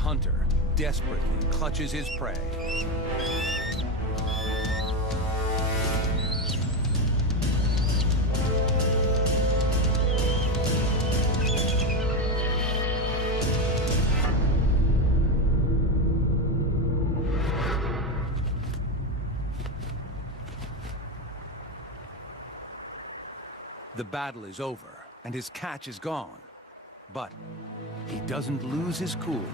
hunter desperately clutches his prey. The battle is over, and his catch is gone. But he doesn't lose his cool.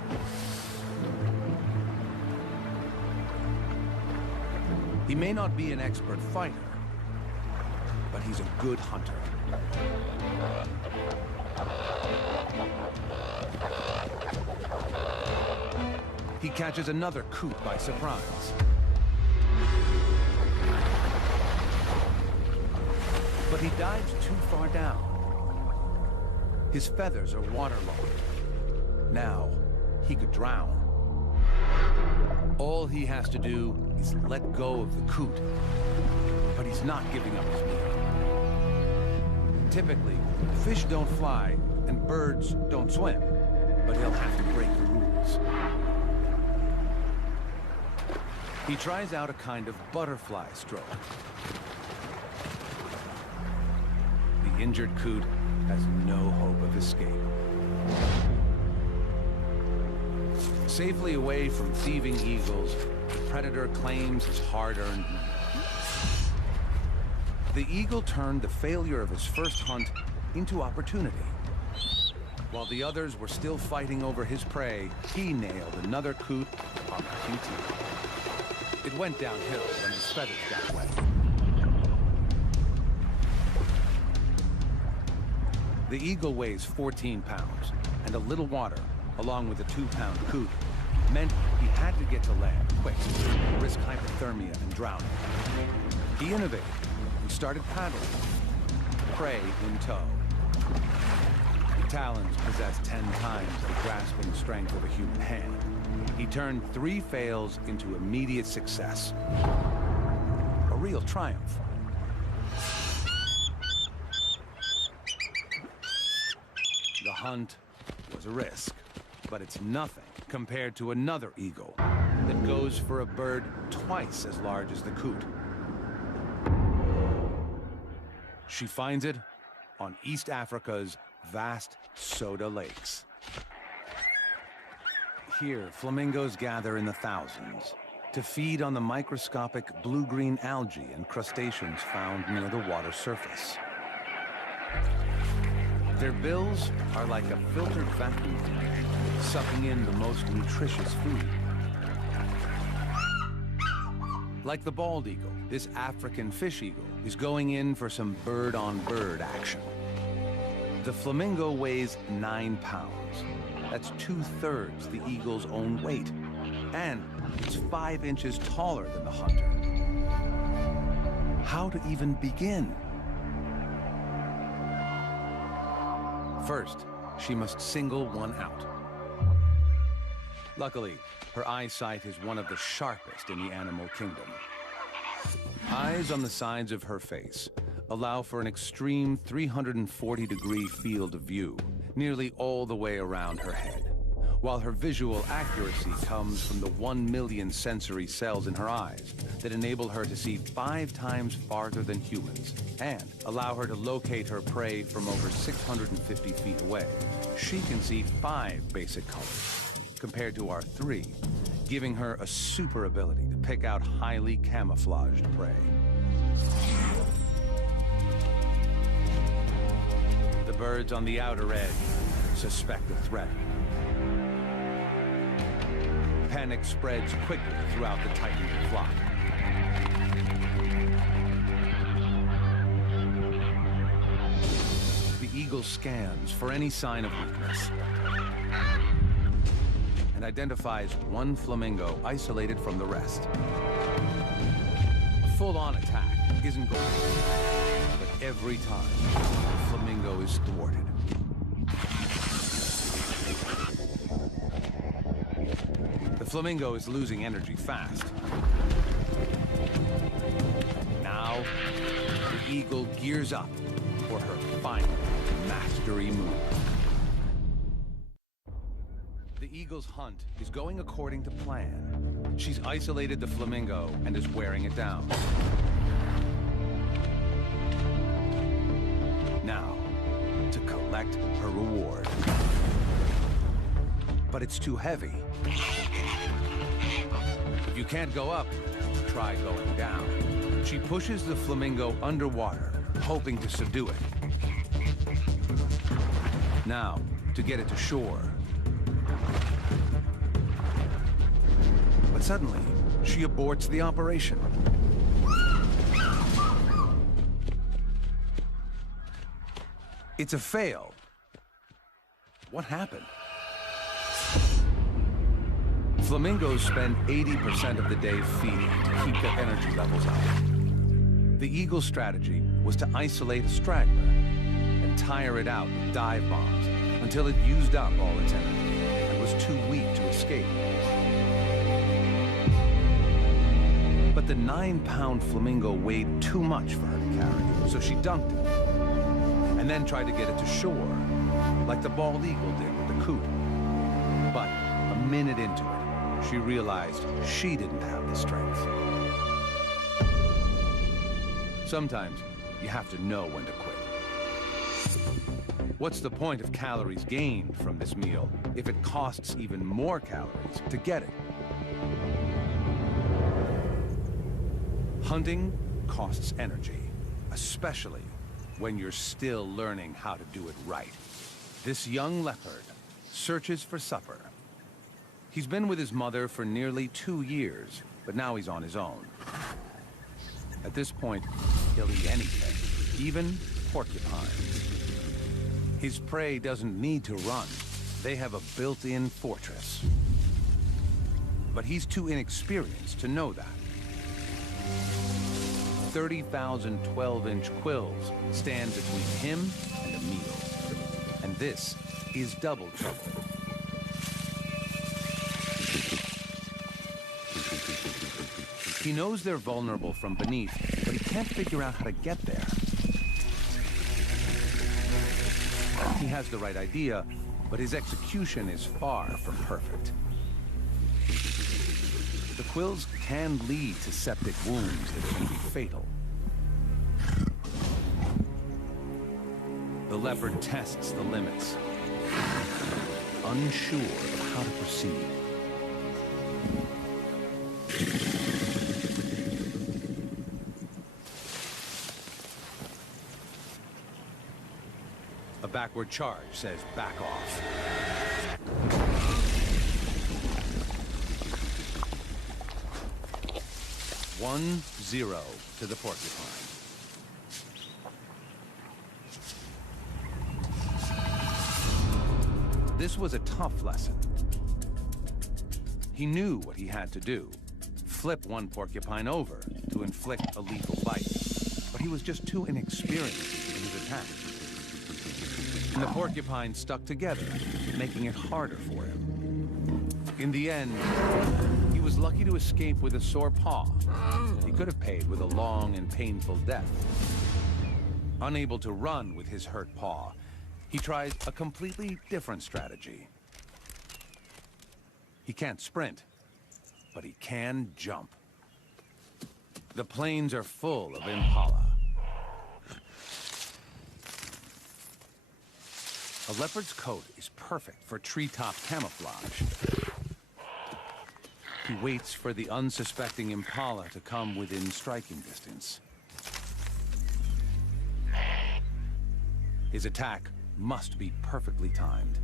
He may not be an expert fighter, but he's a good hunter. He catches another coot by surprise. But he dives too far down. His feathers are waterlogged. Now, he could drown. All he has to do is let go of the coot. But he's not giving up his meal. Typically, fish don't fly and birds don't swim. But he'll have to break the rules. He tries out a kind of butterfly stroke. The injured coot has no hope of escape. Safely away from thieving eagles, the predator claims his hard-earned meal. The eagle turned the failure of his first hunt into opportunity. While the others were still fighting over his prey, he nailed another coot on the QT. It went downhill when his feathers got wet. The eagle weighs 14 pounds, and a little water, along with a 2-pound coot, meant he had to get to land quick, risk hypothermia and drowning. He innovated and started paddling, prey in tow. The talons possess 10 times the grasping strength of a human hand. He turned 3 fails into immediate success. A real triumph. The hunt was a risk, but it's nothing compared to another eagle that goes for a bird twice as large as the coot. She finds it on East Africa's vast soda lakes. Here, flamingos gather in the thousands to feed on the microscopic blue-green algae and crustaceans found near the water surface. Their bills are like a filtered vacuum, sucking in the most nutritious food. Like the bald eagle, this African fish eagle is going in for some bird-on-bird action. The flamingo weighs 9 pounds. That's 2/3 the eagle's own weight. And it's 5 inches taller than the hunter. How to even begin? First, she must single one out. Luckily, her eyesight is one of the sharpest in the animal kingdom. Eyes on the sides of her face allow for an extreme 340-degree field of view, nearly all the way around her head, while her visual accuracy comes from the 1 million sensory cells in her eyes that enable her to see 5 times farther than humans and allow her to locate her prey from over 650 feet away. She can see 5 basic colors, compared to our 3, giving her a super ability to pick out highly camouflaged prey. The birds on the outer edge suspect a threat. Panic spreads quickly throughout the tightening flock. The eagle scans for any sign of weakness and identifies one flamingo isolated from the rest. A full-on attack isn't going to work, but every time, the flamingo is thwarted. The flamingo is losing energy fast. Now, the eagle gears up for her final mastery move. The eagle's hunt is going according to plan. She's isolated the flamingo and is wearing it down. Now, to collect her reward. But it's too heavy. If you can't go up, try going down. She pushes the flamingo underwater, hoping to subdue it. Now, to get it to shore. But suddenly, she aborts the operation. It's a fail. What happened? Flamingos spend 80% of the day feeding to keep their energy levels up. The eagle's strategy was to isolate a straggler and tire it out with dive bombs until it used up all its energy and was too weak to escape. But the 9-pound flamingo weighed too much for her to carry, so she dunked it, and then tried to get it to shore, like the bald eagle did with the coot. But a minute into it, she realized she didn't have the strength. Sometimes you have to know when to quit. What's the point of calories gained from this meal if it costs even more calories to get it? Hunting costs energy, especially when you're still learning how to do it right. This young leopard searches for supper. He's been with his mother for nearly 2 years, but now he's on his own. At this point, he'll eat anything, even porcupines. His prey doesn't need to run. They have a built-in fortress. But he's too inexperienced to know that. 30,000 12-inch quills stand between him and a meal. And this is double trouble. He knows they're vulnerable from beneath, but he can't figure out how to get there. He has the right idea, but his execution is far from perfect. The quills can lead to septic wounds that can be fatal. The leopard tests the limits, unsure of how to proceed. A backward charge says back off. One, 0 to the porcupine. This was a tough lesson. He knew what he had to do. Flip one porcupine over to inflict a lethal bite. But he was just too inexperienced in his attack. And the porcupine stuck together, making it harder for him. In the end, he was lucky to escape with a sore paw. He could have paid with a long and painful death. Unable to run with his hurt paw, he tried a completely different strategy. He can't sprint, but he can jump. The plains are full of impala. A leopard's coat is perfect for treetop camouflage. He waits for the unsuspecting impala to come within striking distance. His attack must be perfectly timed.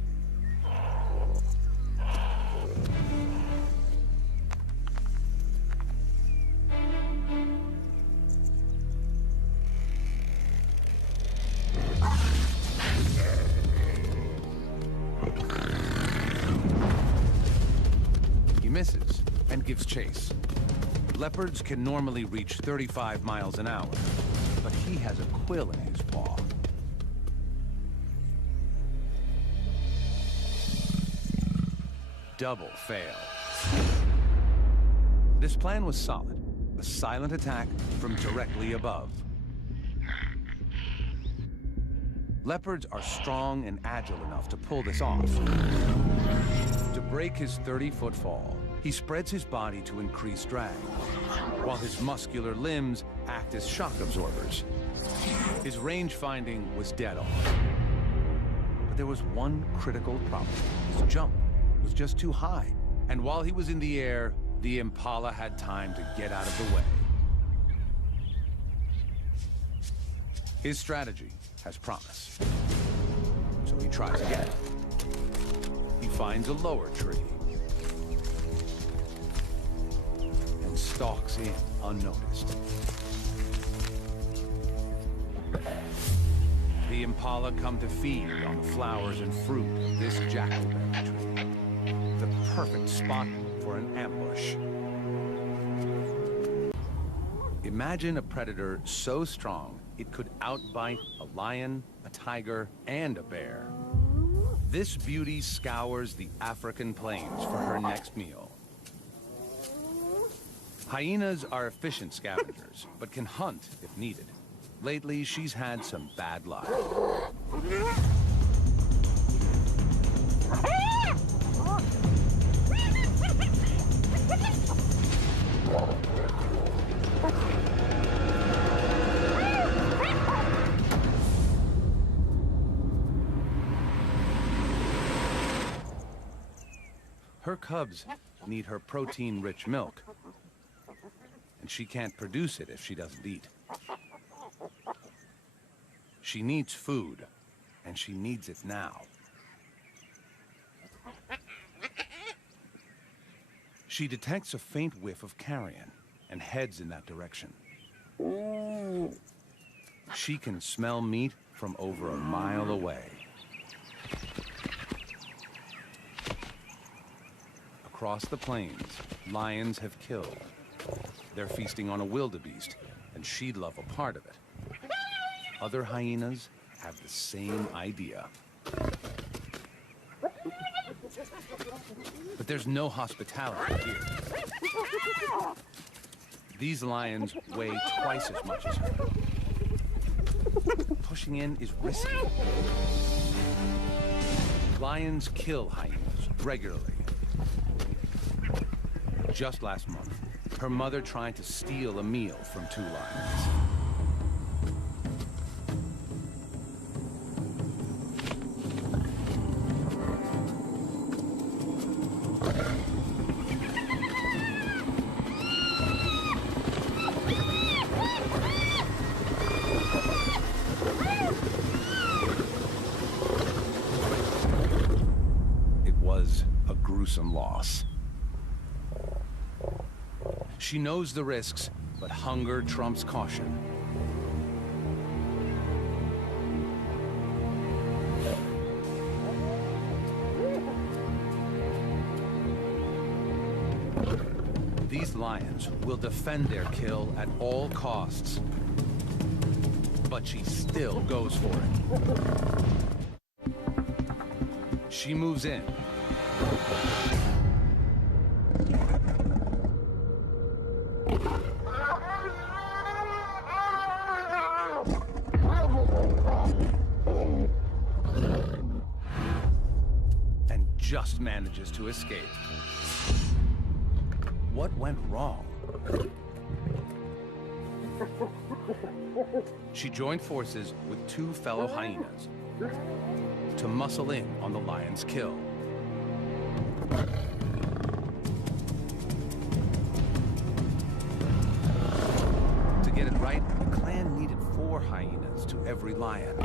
He misses and gives chase. Leopards can normally reach 35 miles an hour, but he has a quill in his paw. Double fail. This plan was solid. A silent attack from directly above. Leopards are strong and agile enough to pull this off. To break his 30-foot fall, he spreads his body to increase drag, while his muscular limbs act as shock absorbers. His range finding was dead on. But there was one critical problem. His jump was just too high. And while he was in the air, the Impala had time to get out of the way. His strategy has promise. So he tries again. He finds a lower tree and stalks in unnoticed. The Impala come to feed on the flowers and fruit of this jackalberry tree. The perfect spot for an ambush. Imagine a predator so strong it could outbite a lion, a tiger, and a bear. This beauty scours the African plains for her next meal. Hyenas are efficient scavengers, but can hunt if needed. Lately, she's had some bad luck. Her cubs need her protein-rich milk, and she can't produce it if she doesn't eat. She needs food, and she needs it now. She detects a faint whiff of carrion and heads in that direction. She can smell meat from over a mile away. Across the plains, lions have killed. They're feasting on a wildebeest, and she'd love a part of it. Other hyenas have the same idea. But there's no hospitality here. These lions weigh twice as much as her. Pushing in is risky. Lions kill hyenas regularly. Just last month, her mother tried to steal a meal from 2 lions. It was a gruesome loss. She knows the risks, but hunger trumps caution. These lions will defend their kill at all costs. But she still goes for it. She moves in. And just manages to escape. What went wrong? She joined forces with 2 fellow hyenas to muscle in on the lion's kill. To get it right, the clan needed 4 hyenas to every lion.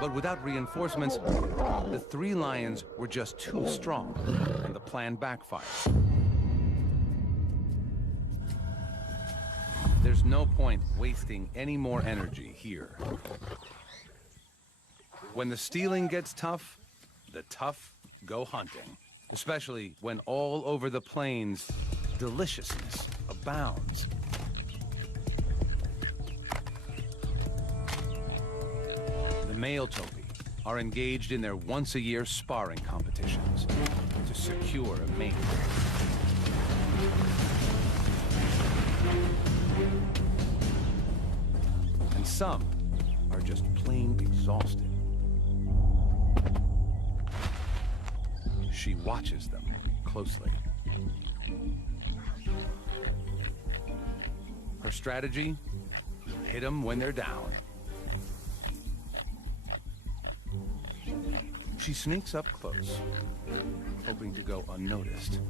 But without reinforcements, the 3 lions were just too strong, and the plan backfired. There's no point wasting any more energy here. When the stealing gets tough, the tough go hunting. Especially when all over the plains, deliciousness abounds. The male topi are engaged in their once-a-year sparring competitions to secure a mate. And some are just plain exhausted. She watches them closely. Her strategy? Hit them when they're down. She sneaks up close, hoping to go unnoticed.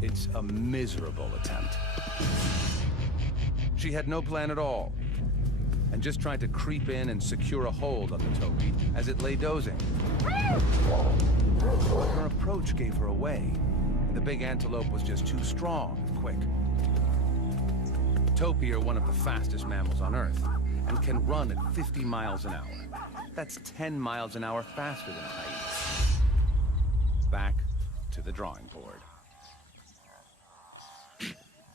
It's a miserable attempt. She had no plan at all, and just tried to creep in and secure a hold on the Topi as it lay dozing. Her approach gave her away, and the big antelope was just too strong and quick. Topi are one of the fastest mammals on Earth, and can run at 50 miles an hour. That's 10 miles an hour faster than hyenas. Back to the drawing board.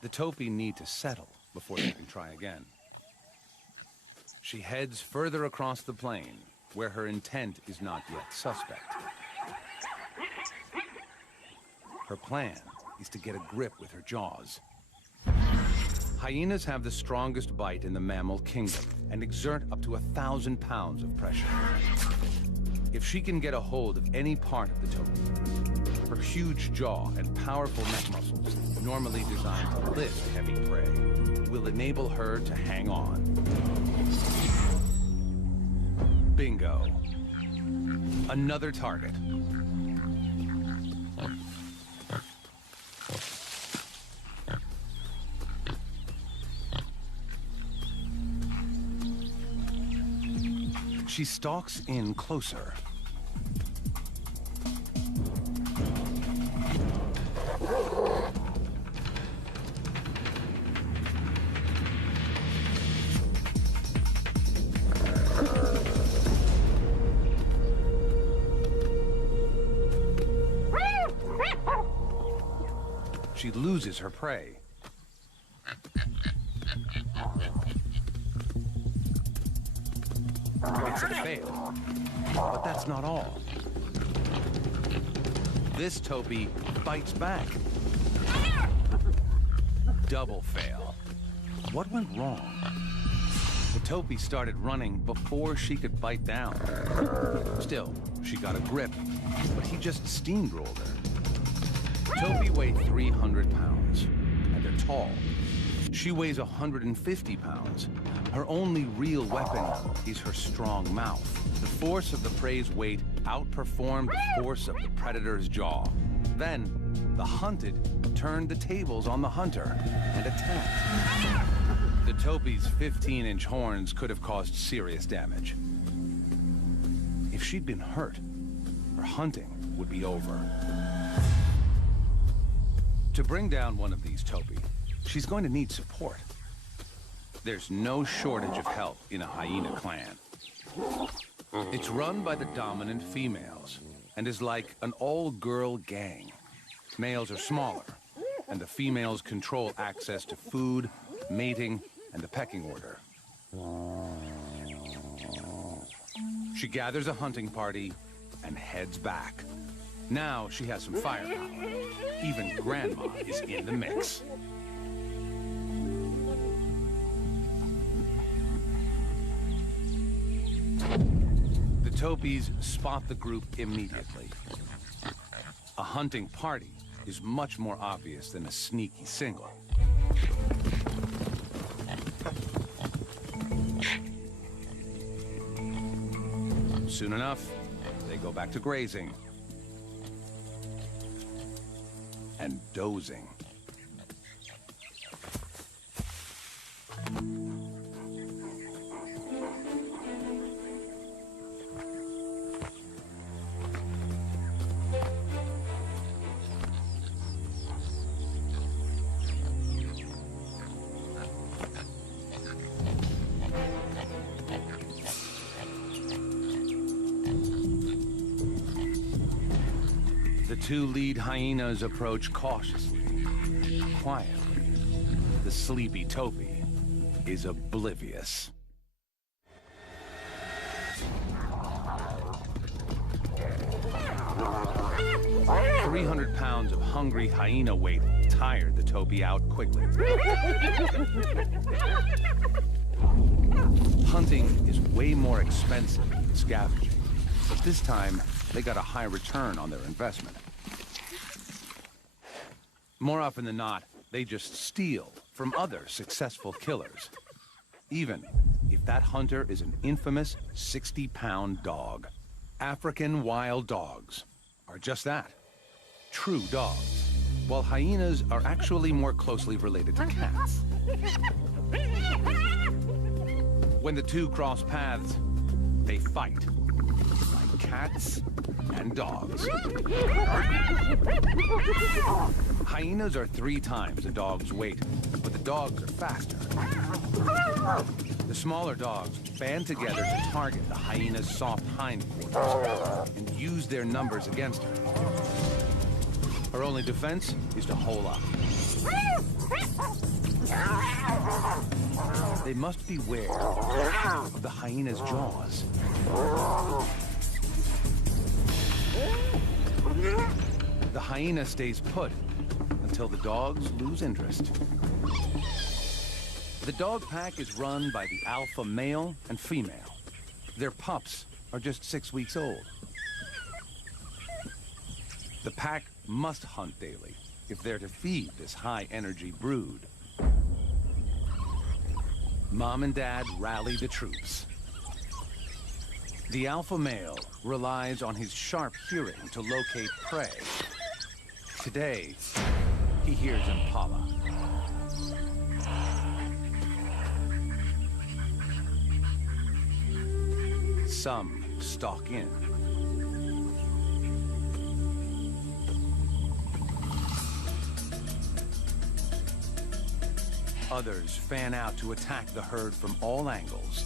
The Topi need to settle before they can try again. She heads further across the plain, where her intent is not yet suspect. Her plan is to get a grip with her jaws. Hyenas have the strongest bite in the mammal kingdom and exert up to 1,000 pounds of pressure. If she can get a hold of any part of the Topi, her huge jaw and powerful neck muscles, normally designed to lift heavy prey, will enable her to hang on. Bingo. Another target. She stalks in closer. She loses her prey. It's a fail, but that's not all. This Topi bites back. Double fail. What went wrong? The Topi started running before she could bite down. Still, she got a grip, but he just steamrolled her. Topi weigh 300 pounds, and they're tall. She weighs 150 pounds. Her only real weapon is her strong mouth. The force of the prey's weight outperformed the force of the predator's jaw. Then, the hunted turned the tables on the hunter and attacked. The Topi's 15-inch horns could have caused serious damage. If she'd been hurt, her hunting would be over. To bring down one of these Topi, she's going to need support. There's no shortage of help in a hyena clan. It's run by the dominant females and is like an all-girl gang. Males are smaller, and the females control access to food, mating, and the pecking order. She gathers a hunting party and heads back. Now she has some firepower. Even Grandma is in the mix. The Topis spot the group immediately. A hunting party is much more obvious than a sneaky single. Soon enough, they go back to grazing and dozing. The two lead hyenas approach cautiously, quietly. The sleepy Topi is oblivious. 300 pounds of hungry hyena weight tired the Topi out quickly. Hunting is way more expensive than scavenging, but this time they got a high return on their investment. More often than not, they just steal from other successful killers, even if that hunter is an infamous 60-pound dog. African wild dogs are just that, true dogs, while hyenas are actually more closely related to cats. When the two cross paths, they fight, like cats and dogs. Hyenas are 3 times a dog's weight, but the dogs are faster. The smaller dogs band together to target the hyena's soft hindquarters and use their numbers against her. Her only defense is to hole up. They must beware of the hyena's jaws. The hyena stays put until the dogs lose interest. The dog pack is run by the alpha male and female. Their pups are just 6 weeks old. The pack must hunt daily if they're to feed this high-energy brood. Mom and Dad rally the troops. The alpha male relies on his sharp hearing to locate prey. Today, he hears impala. Some stalk in. Others fan out to attack the herd from all angles.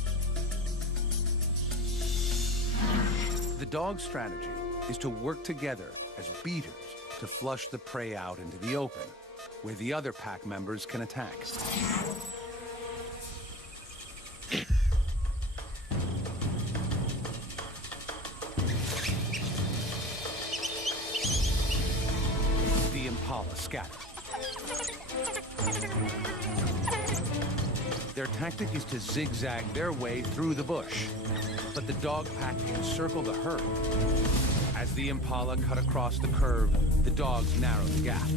The dog's strategy is to work together as beaters to flush the prey out into the open, where the other pack members can attack. The impala scatter. Their tactic is to zigzag their way through the bush, but the dog pack encircle the herd. As the impala cut across the curve, the dogs narrow the gap.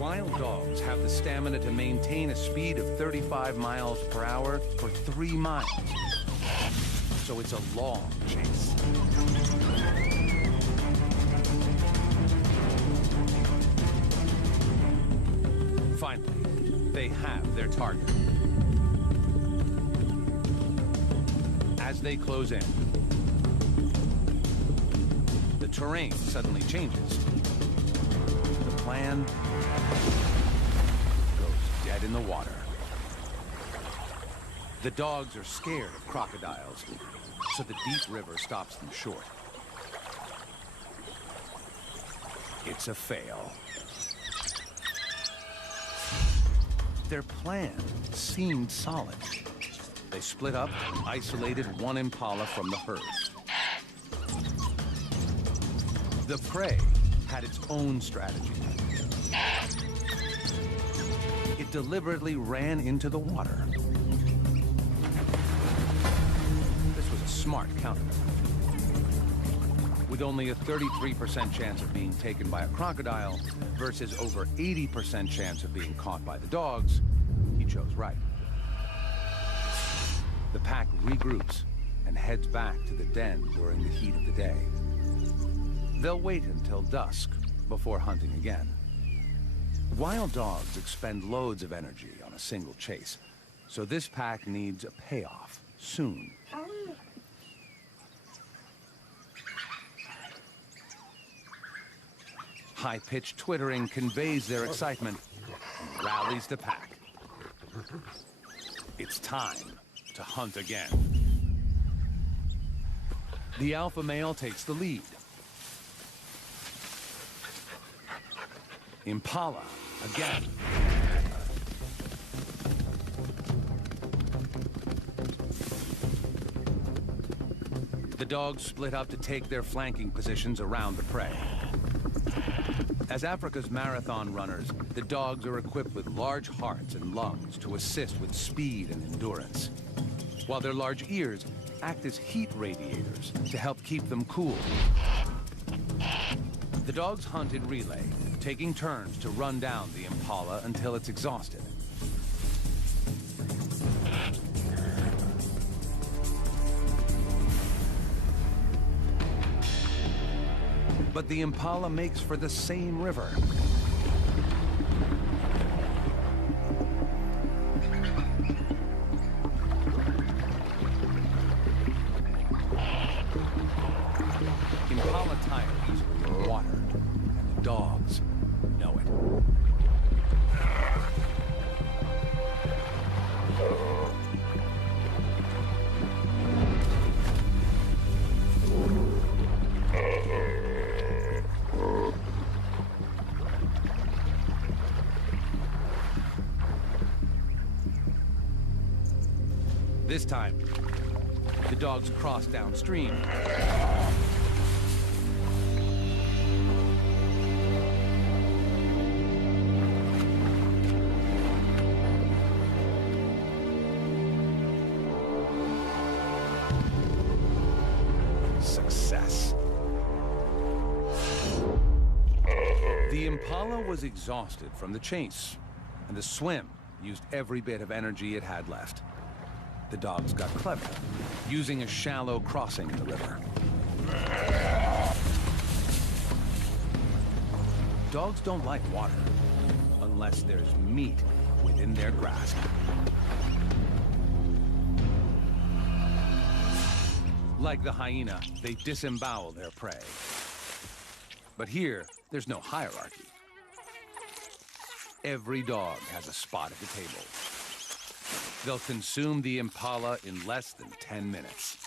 Wild dogs have the stamina to maintain a speed of 35 miles per hour for 3 miles. So it's a long chase. Finally, they have their target. As they close in, the terrain suddenly changes. The plan goes dead in the water. The dogs are scared of crocodiles, so the deep river stops them short. It's a fail. Their plan seemed solid. They split up and isolated one impala from the herd. The prey had its own strategy. It deliberately ran into the water. This was a smart counter. With only a 33% chance of being taken by a crocodile versus over 80% chance of being caught by the dogs, he chose right. The pack regroups and heads back to the den during the heat of the day. They'll wait until dusk before hunting again. Wild dogs expend loads of energy on a single chase, so this pack needs a payoff soon. High-pitched twittering conveys their excitement and rallies the pack. It's time to hunt again. The alpha male takes the lead. Impala again. dogs split up to take their flanking positions around the prey. As Africa's marathon runners, the dogs are equipped with large hearts and lungs to assist with speed and endurance, while their large ears act as heat radiators to help keep them cool. The dogs hunt in relay, taking turns to run down the impala until it's exhausted. But the impala makes for the same river. Impala tire easily in water, and the dogs know it. This time, the dogs cross downstream. Success. The impala was exhausted from the chase, and the swim used every bit of energy it had left. The dogs got clever, using a shallow crossing in the river. Dogs don't like water unless there's meat within their grasp. Like the hyena, they disembowel their prey. But here, there's no hierarchy. Every dog has a spot at the table. They'll consume the impala in less than 10 minutes.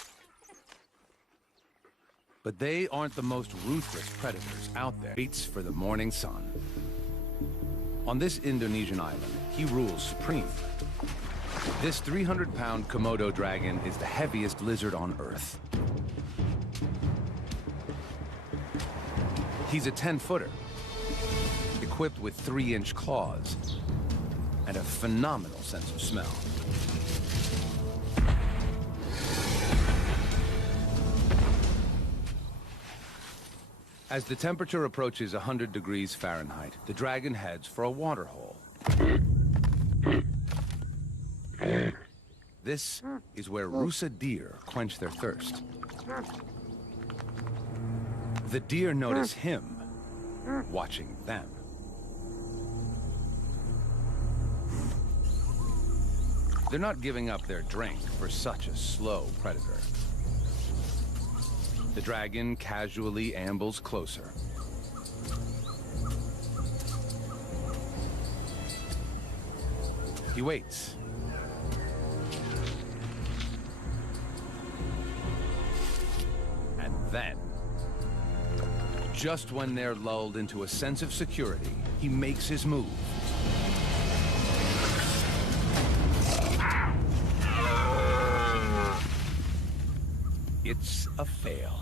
But they aren't the most ruthless predators out there. Waits for the morning sun. On this Indonesian island, he rules supreme. This 300-pound Komodo dragon is the heaviest lizard on Earth. He's a 10-footer, equipped with 3-inch claws and a phenomenal sense of smell. As the temperature approaches 100 degrees Fahrenheit, the dragon heads for a water hole. This is where Rusa deer quench their thirst. The deer notice him watching them. They're not giving up their drink for such a slow predator. The dragon casually ambles closer. He waits. And then, just when they're lulled into a sense of security, he makes his move. It's a fail.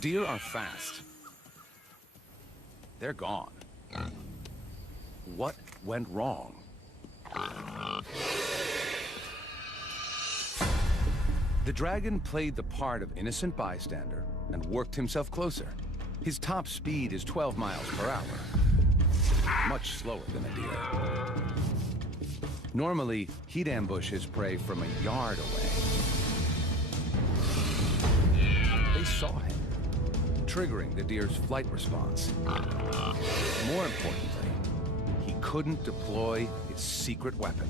Deer are fast. They're gone. What went wrong? The dragon played the part of innocent bystander and worked himself closer. His top speed is 12 miles per hour, much slower than a deer. Normally, he'd ambush his prey from a yard away. They saw him, triggering the deer's flight response. More importantly, he couldn't deploy his secret weapon.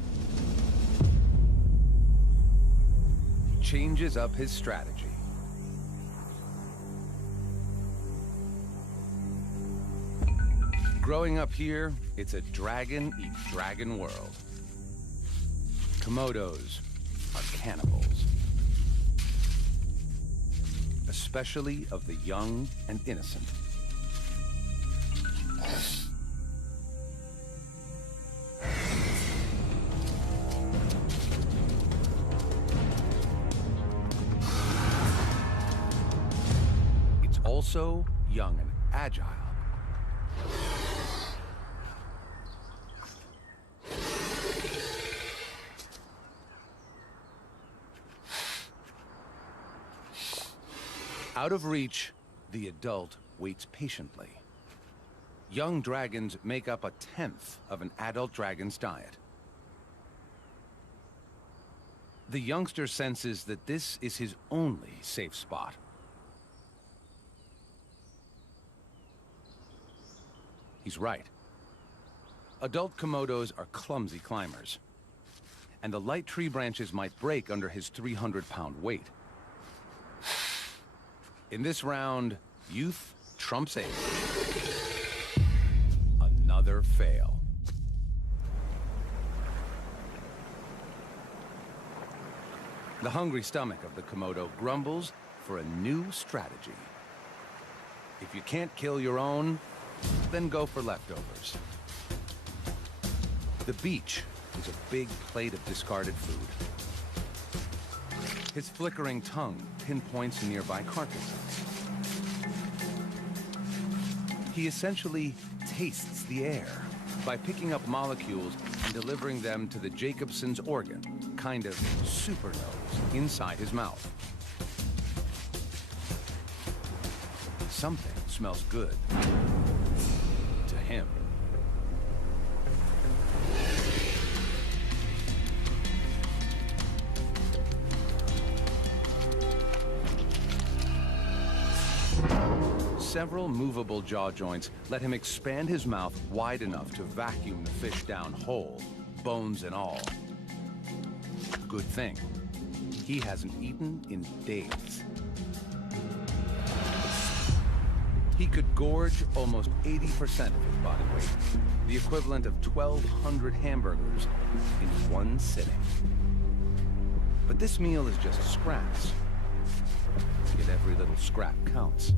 He changes up his strategy. Growing up here, it's a dragon-eat-dragon world. Komodos are cannibals. Especially of the young and innocent. also young and agile. Out of reach, the adult waits patiently. Young dragons make up 1/10 of an adult dragon's diet. The youngster senses that this is his only safe spot. He's right. Adult Komodos are clumsy climbers, and the light tree branches might break under his 300-pound weight. In this round, youth trumps age. Another fail. The hungry stomach of the Komodo grumbles for a new strategy. If you can't kill your own, then go for leftovers. The beach is a big plate of discarded food. His flickering tongue pinpoints nearby carcasses. He essentially tastes the air by picking up molecules and delivering them to the Jacobson's organ, kind of super nose, inside his mouth. Something smells good to him. Several movable jaw joints let him expand his mouth wide enough to vacuum the fish down whole, bones and all. Good thing. He hasn't eaten in days. He could gorge almost 80% of his body weight, the equivalent of 1,200 hamburgers in one sitting. But this meal is just scraps. Yet every little scrap counts.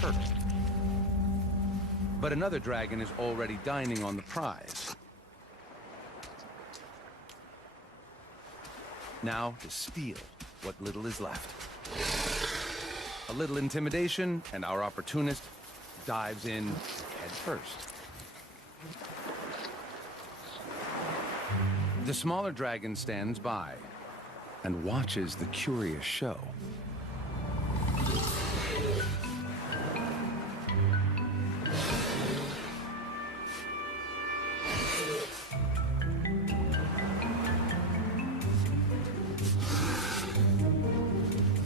Turtle. But another dragon is already dining on the prize. Now to steal what little is left. A little intimidation, and our opportunist dives in head first. The smaller dragon stands by and watches the curious show.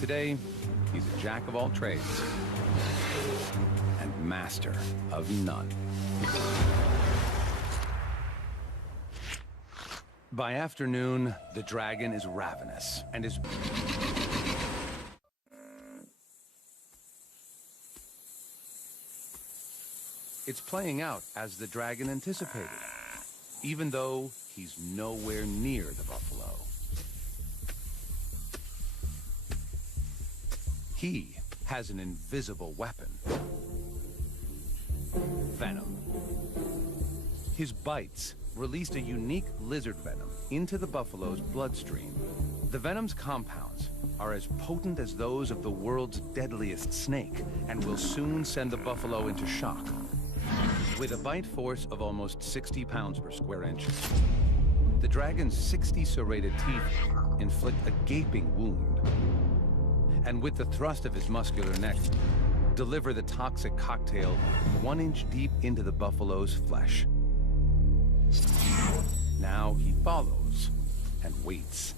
Today, he's a jack of all trades and master of none. By afternoon, the dragon is ravenous and is... It's playing out as the dragon anticipated, even though he's nowhere near the buffalo. He has an invisible weapon. Venom. His bites released a unique lizard venom into the buffalo's bloodstream. The venom's compounds are as potent as those of the world's deadliest snake and will soon send the buffalo into shock. With a bite force of almost 60 pounds per square inch, the dragon's 60 serrated teeth inflict a gaping wound. And with the thrust of his muscular neck, deliver the toxic cocktail 1 inch deep into the buffalo's flesh. Now he follows and waits.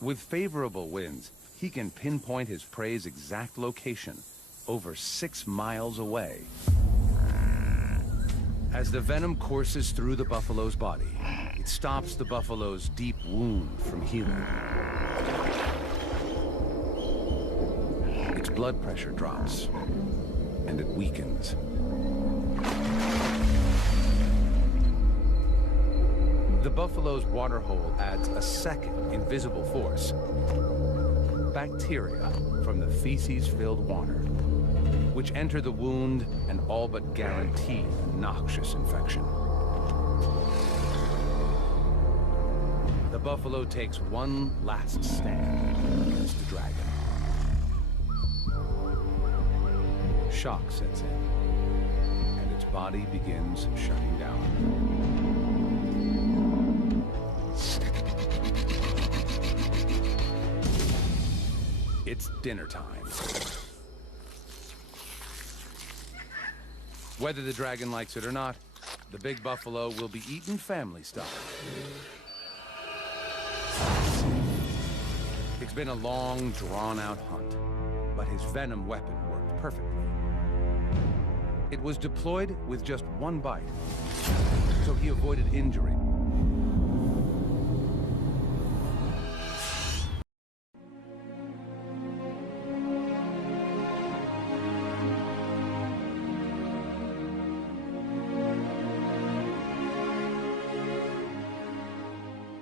With favorable winds, he can pinpoint his prey's exact location, over 6 miles away. As the venom courses through the buffalo's body, it stops the buffalo's deep wound from healing. Its blood pressure drops, and it weakens. The buffalo's waterhole adds a second invisible force. Bacteria from the feces-filled water, which enter the wound and all but guarantee noxious infection. The buffalo takes one last stand against the dragon. Shock sets in, and its body begins shutting down. It's dinner time. Whether the dragon likes it or not, the big buffalo will be eaten family style. It's been a long, drawn-out hunt, but his venom weapon worked perfectly. It was deployed with just one bite, so he avoided injury